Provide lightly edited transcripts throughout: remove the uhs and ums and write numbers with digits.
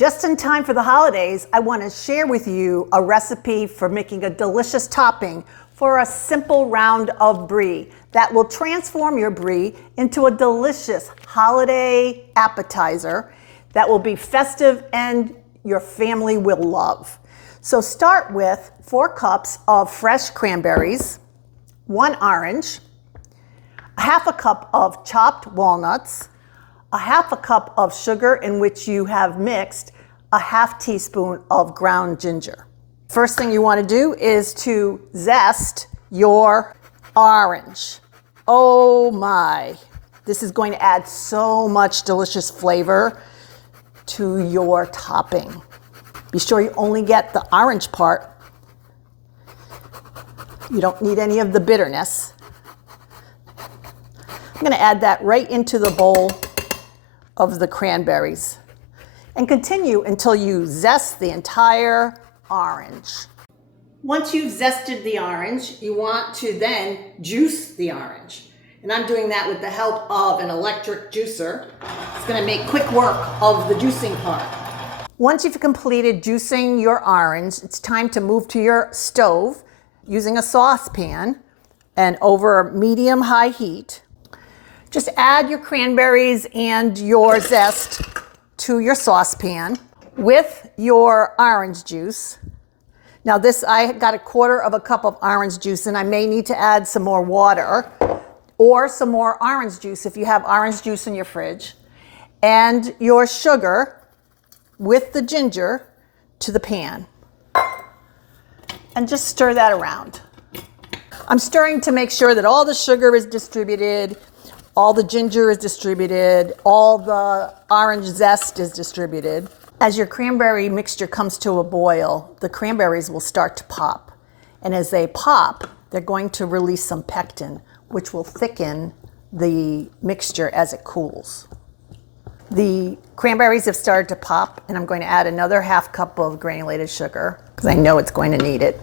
just in time for the holidays, I want to share with you a recipe for making a delicious topping for a simple round of Brie that will transform your Brie into a delicious holiday appetizer that will be festive and your family will love. So start with 4 cups of fresh cranberries, 1 orange, half a cup of chopped walnuts, a half a cup of sugar in which you have mixed a half teaspoon of ground ginger. First thing you want to do is to zest your orange. Oh my, this is going to add so much delicious flavor to your topping. Be sure you only get the orange part. You don't need any of the bitterness. I'm going to add that right into the bowl of the cranberries and continue until you zest the entire orange. Once you've zested the orange, you want to then juice the orange. And I'm doing that with the help of an electric juicer. It's going to make quick work of the juicing part. Once you've completed juicing your orange, it's time to move to your stove using a saucepan and over medium-high heat. Just add your cranberries and your zest to your saucepan with your orange juice. Now I got 1/4 cup of orange juice, and I may need to add some more water or some more orange juice if you have orange juice in your fridge. And your sugar with the ginger to the pan. And just stir that around. I'm stirring to make sure that all the sugar is distributed, all the ginger is distributed, all the orange zest is distributed. As your cranberry mixture comes to a boil, the cranberries will start to pop. And as they pop, they're going to release some pectin, which will thicken the mixture as it cools. The cranberries have started to pop, and I'm going to add another half cup of granulated sugar because I know it's going to need it.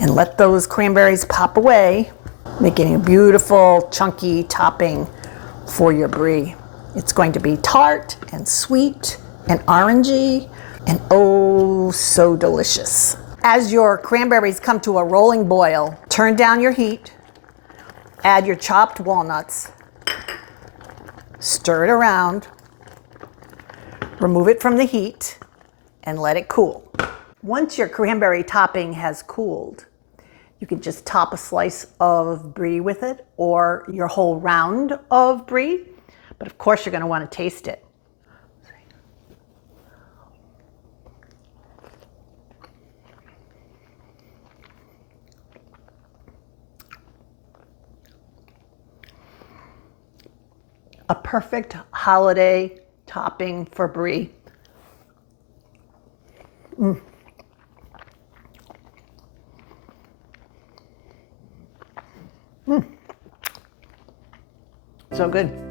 And let those cranberries pop away, making a beautiful chunky topping for your Brie. It's going to be tart and sweet and orangey and oh so delicious. As your cranberries come to a rolling boil, turn down your heat, add your chopped walnuts, stir it around, remove it from the heat, and let it cool. Once your cranberry topping has cooled, you can just top a slice of Brie with it or your whole round of Brie, but of course you're going to want to taste it. A perfect holiday topping for Brie. So good.